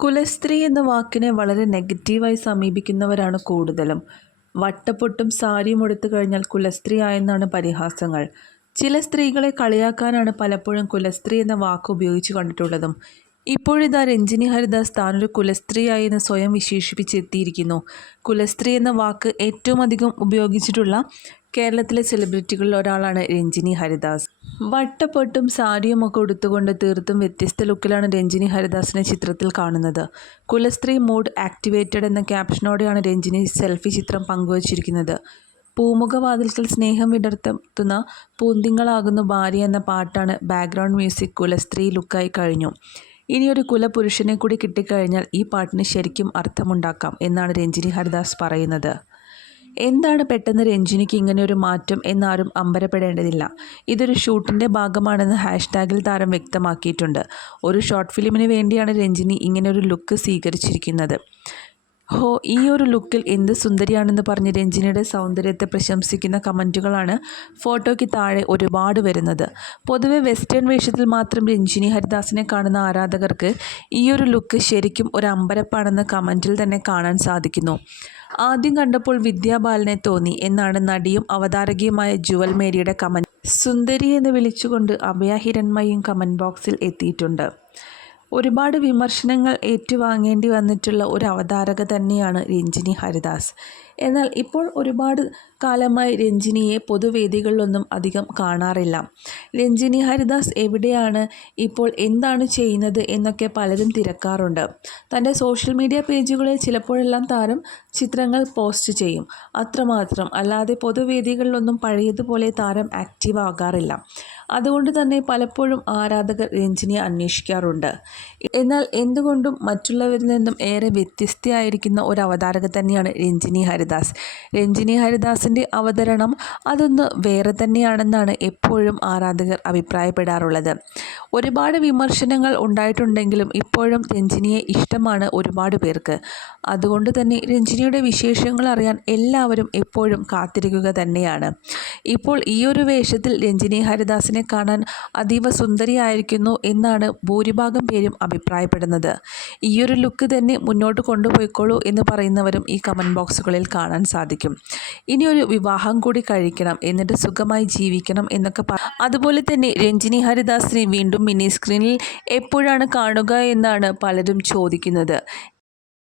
കുലസ്ത്രീ എന്ന വാക്കിനെ വളരെ നെഗറ്റീവായി സമീപിക്കുന്നവരാണ് കൂടുതലും. വട്ടപ്പൊട്ടും സാരിയും എടുത്തു കഴിഞ്ഞാൽ കുലസ്ത്രീ ആയെന്നാണ് പരിഹാസങ്ങൾ. ചില സ്ത്രീകളെ കളിയാക്കാനാണ് പലപ്പോഴും കുലസ്ത്രീ എന്ന വാക്ക് ഉപയോഗിച്ച് കണ്ടിട്ടുള്ളതും. ഇപ്പോഴിതാ രഞ്ജിനി ഹരിദാസ് താനൊരു കുലസ്ത്രീയായി എന്ന് സ്വയം വിശേഷിപ്പിച്ചെത്തിയിരിക്കുന്നു കുലസ്ത്രീ എന്ന വാക്ക് ഏറ്റവും അധികം ഉപയോഗിച്ചിട്ടുള്ള കേരളത്തിലെ സെലിബ്രിറ്റികളിൽ ഒരാളാണ് രഞ്ജിനി ഹരിദാസ്. വട്ടപ്പൊട്ടും സാരിയും ഒക്കെ ഉടുത്തുകൊണ്ട് തീർത്തും വ്യത്യസ്ത ലുക്കിലാണ് രഞ്ജിനി ഹരിദാസിനെ ചിത്രത്തിൽ കാണുന്നത്. കുലസ്ത്രീ മൂഡ് ആക്ടിവേറ്റഡ് എന്ന ക്യാപ്ഷനോടെയാണ് രഞ്ജിനി സെൽഫി ചിത്രം പങ്കുവച്ചിരിക്കുന്നത്. പൂമുഖവാതിൽക്കൽ സ്നേഹം വിടർത്തുന്ന പൂന്തിങ്ങളാകുന്നു ഭാര്യ എന്ന പാട്ടാണ് ബാക്ക്ഗ്രൗണ്ട് മ്യൂസിക് കുലസ്ത്രീ ലുക്കായി കഴിഞ്ഞു. ഇനിയൊരു കുലപുരുഷനെ കൂടി കിട്ടിക്കഴിഞ്ഞാൽ ഈ പാട്ടിന് ശരിക്കും അർത്ഥമുണ്ടാക്കാം എന്നാണ് രഞ്ജിനി ഹരിദാസ് പറയുന്നത്. എന്താണ് പെട്ടെന്ന് രഞ്ജിനിക്ക് ഇങ്ങനെ ഒരു മാറ്റം എന്നാരും അമ്പരപ്പെടേണ്ടതില്ല. ഇതൊരു ഷൂട്ടിന്റെ ഭാഗമാണെന്ന് ഹാഷ്ടാഗിൽ താരം വ്യക്തമാക്കിയിട്ടുണ്ട്. ഒരു ഷോർട്ട് ഫിലിമിന് വേണ്ടിയാണ് രഞ്ജിനി ഇങ്ങനെ ഒരു ലുക്ക് സ്വീകരിച്ചിരിക്കുന്നത്. ഹോ ഈ ഒരു ലുക്കിൽ എന്ത് സുന്ദരിയാണെന്ന് പറഞ്ഞ് രഞ്ജിനിയുടെ സൗന്ദര്യത്തെ പ്രശംസിക്കുന്ന കമന്റുകളാണ് ഫോട്ടോയ്ക്ക് താഴെ ഒരുപാട് വരുന്നത്. പൊതുവെ വെസ്റ്റേൺ വേഷത്തിൽ മാത്രം രഞ്ജിനി ഹരിദാസിനെ കാണുന്ന ആരാധകർക്ക് ഈ ഒരു ലുക്ക് ശരിക്കും ഒരു അമ്പരപ്പാണെന്ന് കമന്റിൽ തന്നെ കാണാൻ സാധിക്കുന്നു. ആദ്യം കണ്ടപ്പോൾ വിദ്യാബാലനെ തോന്നി എന്നാണ് നടിയും അവതാരകയുമായ ജുവൽ മേരിയുടെ കമൻ സുന്ദരി എന്ന് വിളിച്ചുകൊണ്ട് അഭയ കമന്റ് ബോക്സിൽ എത്തിയിട്ടുണ്ട്. ഒരുപാട് വിമർശനങ്ങൾ ഏറ്റുവാങ്ങേണ്ടി വന്നിട്ടുള്ള ഒരു അവതാരക തന്നെയാണ് രഞ്ജിനി ഹരിദാസ്. എന്നാൽ ഇപ്പോൾ ഒരുപാട് കാലമായി രഞ്ജിനിയെ പൊതുവേദികളിലൊന്നും അധികം കാണാറില്ല. രഞ്ജിനി ഹരിദാസ് എവിടെയാണ് ഇപ്പോൾ എന്താണ് ചെയ്യുന്നത് എന്നൊക്കെ പലരും തിരക്കാറുണ്ട്. തന്റെ സോഷ്യൽ മീഡിയ പേജുകളിൽ ചിലപ്പോഴെല്ലാം താരം ചിത്രങ്ങൾ പോസ്റ്റ് ചെയ്യും. അത്രമാത്രം. അല്ലാതെ പൊതുവേദികളിലൊന്നും പഴയതുപോലെ താരം ആക്റ്റീവ് ആകാറില്ല അതുകൊണ്ട് തന്നെ പലപ്പോഴും ആരാധകർ രഞ്ജിനിയെ അന്വേഷിക്കാറുണ്ട്. എന്നാൽ എന്തുകൊണ്ടും മറ്റുള്ളവരിൽ നിന്നും ഏറെ വ്യത്യസ്തയായിരിക്കുന്ന ഒരു അവതാരക തന്നെയാണ് രഞ്ജിനി ഹരിദാസ്. രഞ്ജിനി ഹരിദാസിന്റെ അവതരണം അതൊന്ന് വേറെ തന്നെയാണെന്നാണ് എപ്പോഴും ആരാധകർ അഭിപ്രായപ്പെടാറുള്ളത്. ഒരുപാട് വിമർശനങ്ങൾ ഉണ്ടായിട്ടുണ്ടെങ്കിലും ഇപ്പോഴും രഞ്ജിനിയെ ഇഷ്ടമാണ് ഒരുപാട് പേർക്ക്. അതുകൊണ്ട് തന്നെ രഞ്ജിനിയുടെ വിശേഷങ്ങൾ അറിയാൻ എല്ലാവരും എപ്പോഴും കാത്തിരിക്കുക തന്നെയാണ്. ഇപ്പോൾ ഈ ഒരു വേഷത്തിൽ രഞ്ജിനി ഹരിദാസിനെ കാണാൻ അതീവ സുന്ദരിയായിരിക്കുന്നു എന്നാണ് ഭൂരിഭാഗം പേരും അഭിപ്രായപ്പെടുന്നത്. ഈയൊരു ലുക്ക് തന്നെ മുന്നോട്ട് കൊണ്ടുപോയിക്കോളൂ എന്ന് പറയുന്നവരും ഈ കമന്റ് ബോക്സുകളിൽ കാണാൻ സാധിക്കും. ഇനി ഒരു വിവാഹം കൂടി കഴിക്കണം എന്നിട്ട് സുഖമായി ജീവിക്കണം എന്നൊക്കെ അതുപോലെ തന്നെ രഞ്ജിനി ഹരിദാസിനെ വീണ്ടും മിനി സ്ക്രീനിൽ എപ്പോഴാണ് കാണുക എന്നാണ് പലരും ചോദിക്കുന്നത്.